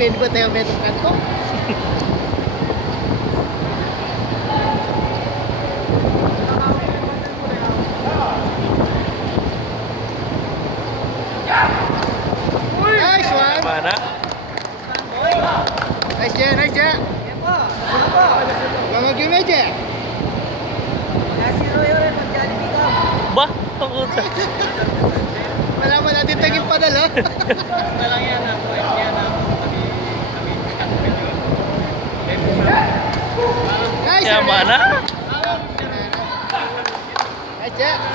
Pwede ba tayo metong kanto? Nice one! Mana? Nice Jay, nice Jay! Mga game aja! Ba? Pangutsa. Wala mo natin taging padala. Na lang yan ako. Yan ako. Nice! Kaya mana? Nice Jay! Nice!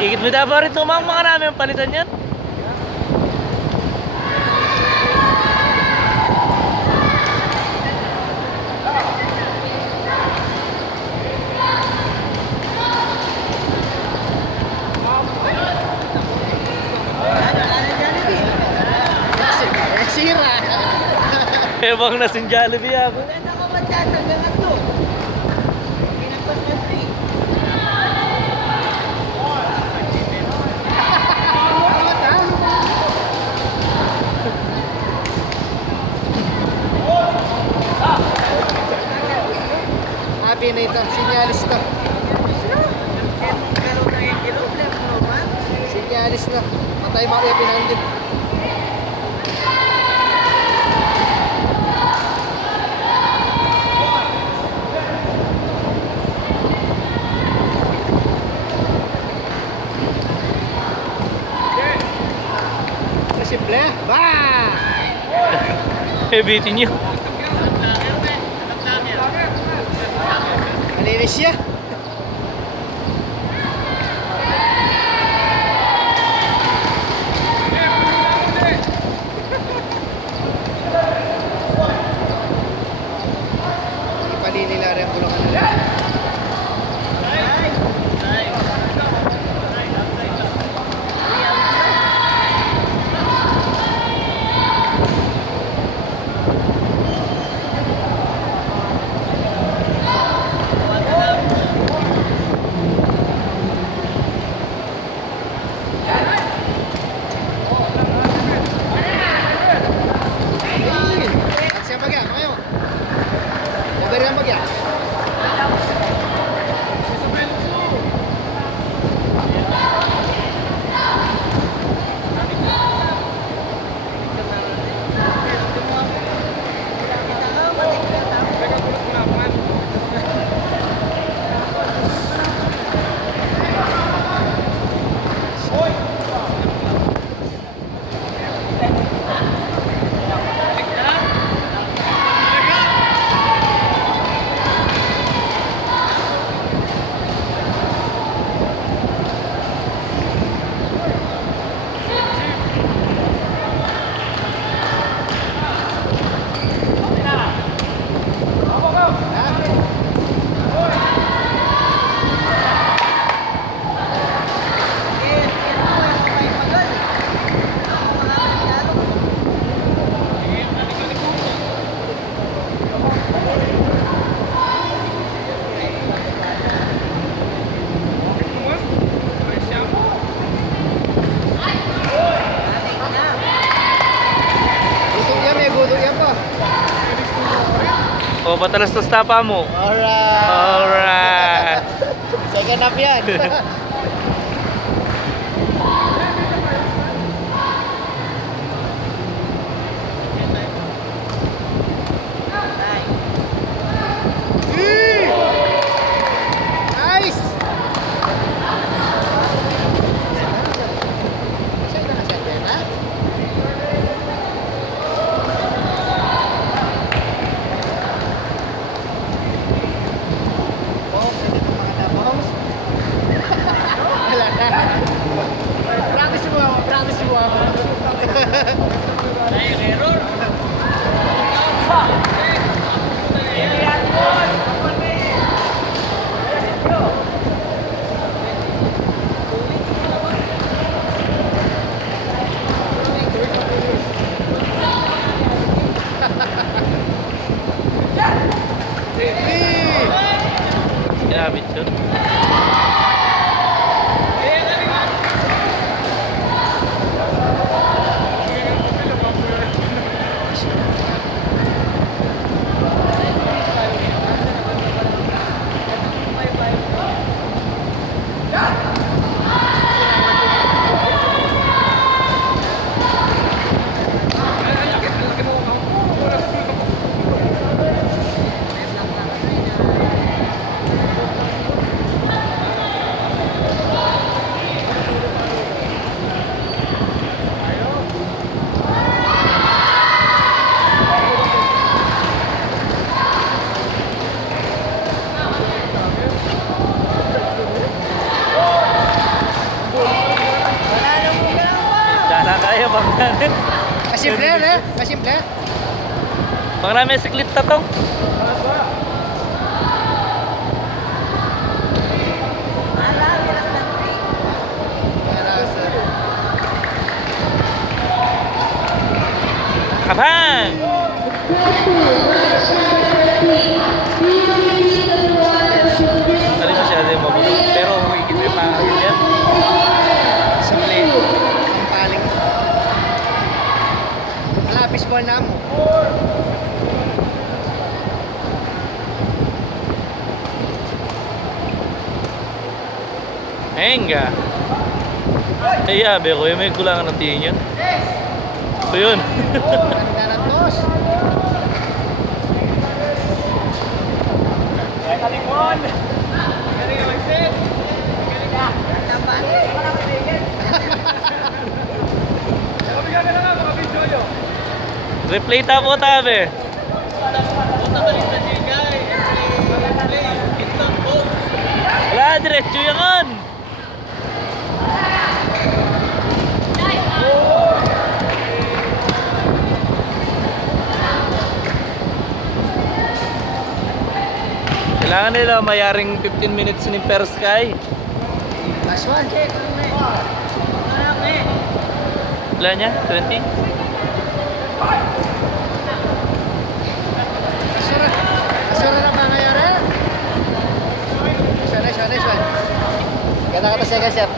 Ikit mo dapat rin tumang mga namin ang palitan yan. Sira! Ebang nasin Jollibee ako. Happy na ito, sinyalis to. Sinyalis na. Matay mga kaya pinandig. Simple. Bah! Bitin nyo. Malinis siya. Ipali nila rin ang kulungan nila. Siapa gak? Ayo. Dari apa gak? O, patalas to tapa mo. Alright. Alright. Second up yan. Nice! Saan na kasi yan, ha? Oh, pwede itong mga tapos. Kaya bang namin. Kasimple yan eh. Kasimple. Bang namin siklit na to. Kapang! Tali masyado yung mabulok. Pero higit may pangagin yan. Simple. Ang paling. Malapis ball na mo. Enga. Kaya be ko may kulangan ng tingin yan. So yun. Ganda ng toss. Replay tapo tabi. Wala, diretso yan. Kailangan nila mayaring 15 minutes ni Per Sky. Last one. Wala niya? 20? Asura. Asura na ba nangyari? Nice one. Ganda ka pa second set.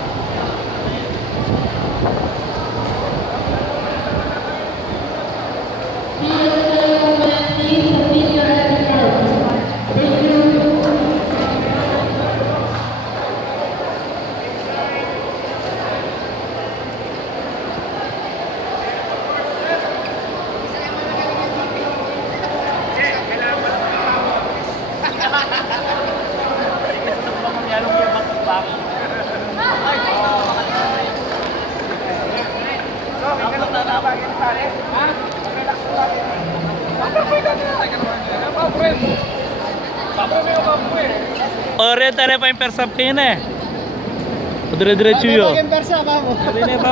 Ore tare pa yung persap kayo na eh. Dire-diretso yun. Ang persa pa mo. Hindi na pa